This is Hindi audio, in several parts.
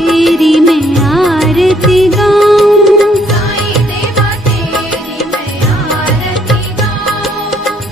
तेरी मैं आरती गाऊं, साईं देवा तेरी मैं आरती गाऊं।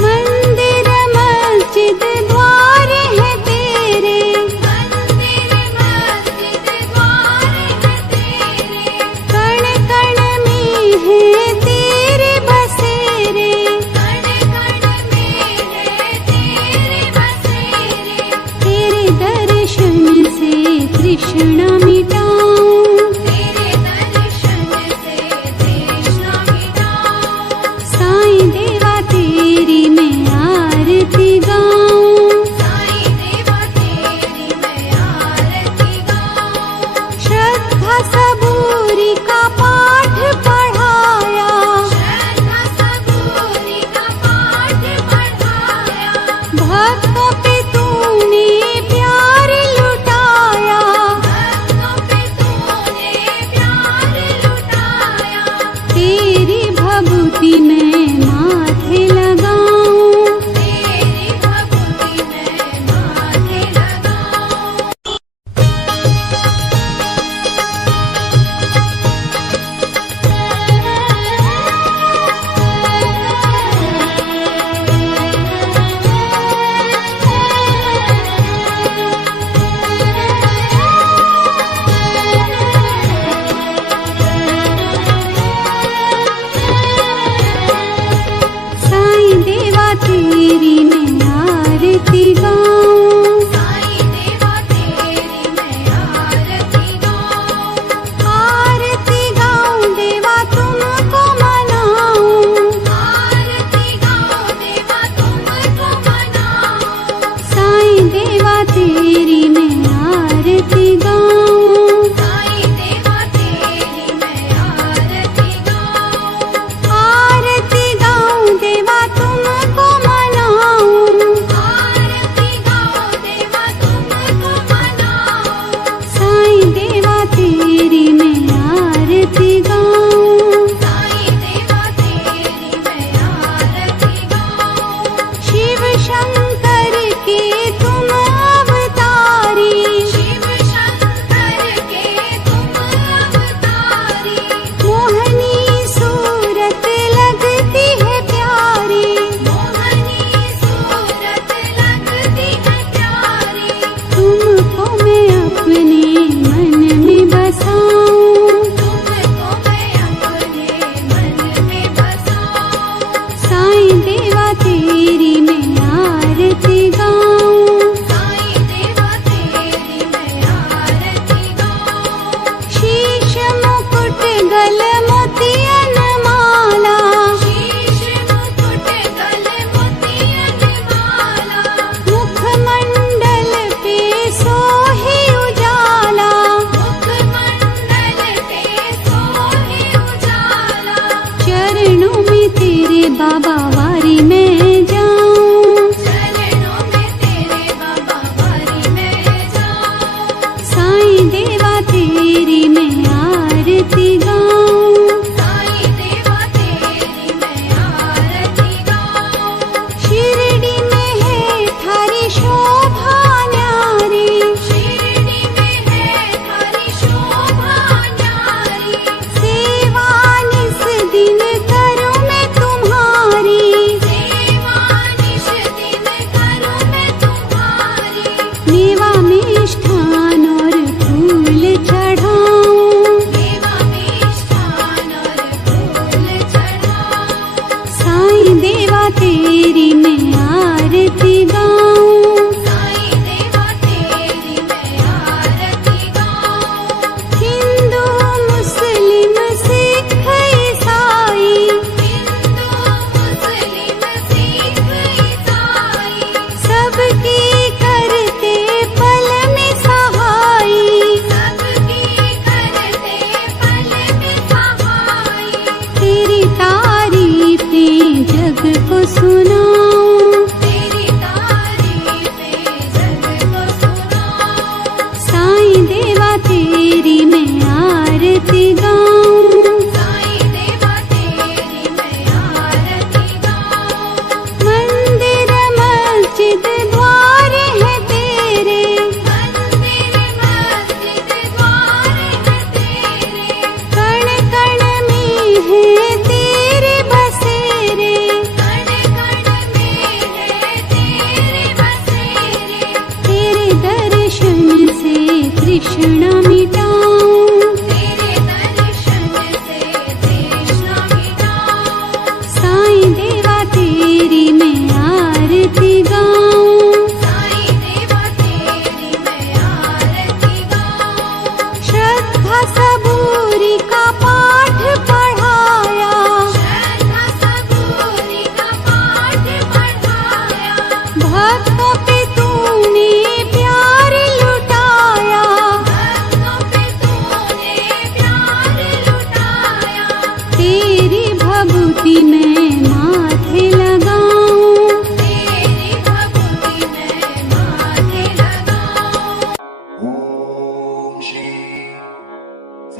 मंदिर मस्जिद द्वार है तेरे, मंदिर मस्जिद द्वार है तेरे, कण कण में है तेरे बसेरे, कण कण में है तेरे बसेरे। तेरे दर्शन से तृष्णा मिटाऊं, तेरे दर्शन से तृष्णा मिटाऊं। साईं देवा तेरी मैं आरती गाऊं, साईं देवा तेरी मैं आरती गाऊं। श्रद्धा सबूरी का पाठ पढ़ाया, श्रद्धा सबूरी का पाठ पढ़ाया, भक्तों पे तूने प्यार लुटाया, भक्तों पे तूने प्यार लुटाया। तेरी भभूति मैं माथे लगाऊं, तेरी भक्ति मैं माथे लगाऊं। साईं देवा तेरी मैं आरती गाऊं, साईं देवा तेरी मैं आरती गाऊं। आरती गाऊं देवा तुमको मनाऊं, आरती गाऊं देवा तुमको मनाऊं। साईं देवा तेरी मैं आरती गाऊं, साईं देवा तेरी मैं आरती गाऊं। आरती गाऊं देवा तुमको मनाऊं, आरती गाऊं देवा तुमको मनाऊं। साईं देवा तेरी मैं आरती गाऊं, साईं देवा तेरी मैं आरती गाऊं। शिव शंकर के तुम अवतारी, शिव शंकर के तुम अवतारी, मोहनी सूरत लगती है प्यारी, मोहनी सूरत लगती है प्यारी। तुमको मैं अपने मन में बसाऊं, तुमको मैं अपने मन में बसाऊं। साईं देवा तेरी मैं आरती गाऊं, साईं देवा तेरी मैं आरती गाऊं। शीश मुकुट गल मोतियन माला, शीश मुकुट गल मोतियन माला, मुखमंडल पे सोहे उजाला, मुखमंडल पे सोहे उजाला। चरणों में तेरे बाबा वारी मैं जाऊं, चरणों में तेरे बाबा वारी मैं जाऊं। साईं देवा तेरी मैं आरती गाऊं, साईं देवा तेरी मैं आरती गाऊं। शिरडी में है थारी शोभा न्यारी, शिरडी में है थारी शोभा न्यारी, सेवा निस दिन करूं मैं तुम्हारी, सेवा निश दिन करूं मैं तुम्हारी। मेवा मिष्ठान और फूल चढ़ाऊं, देवा मिष्ठान और फूल चढ़ाऊं। साईं देवा तेरी मैं आरती गाऊं, साईं देवा तेरी मैं आरती गाऊं। हिंदू मुस्लिम सिख ईसाई, हिंदू मुस्लिम सिख ईसाई, सबकी करते पल में सहाई, सबकी करते पल में सहाई। तेरी तारीफें जग को सुनाऊं, तेरी तारीफें जग को सुनाऊं। साईं देवा तेरी मैं आरती गाऊं, साईं देवा तेरी मैं आरती गाऊं। मंदिर मस्जिद द्वार है तेरे, मंदिर मस्जिद द्वार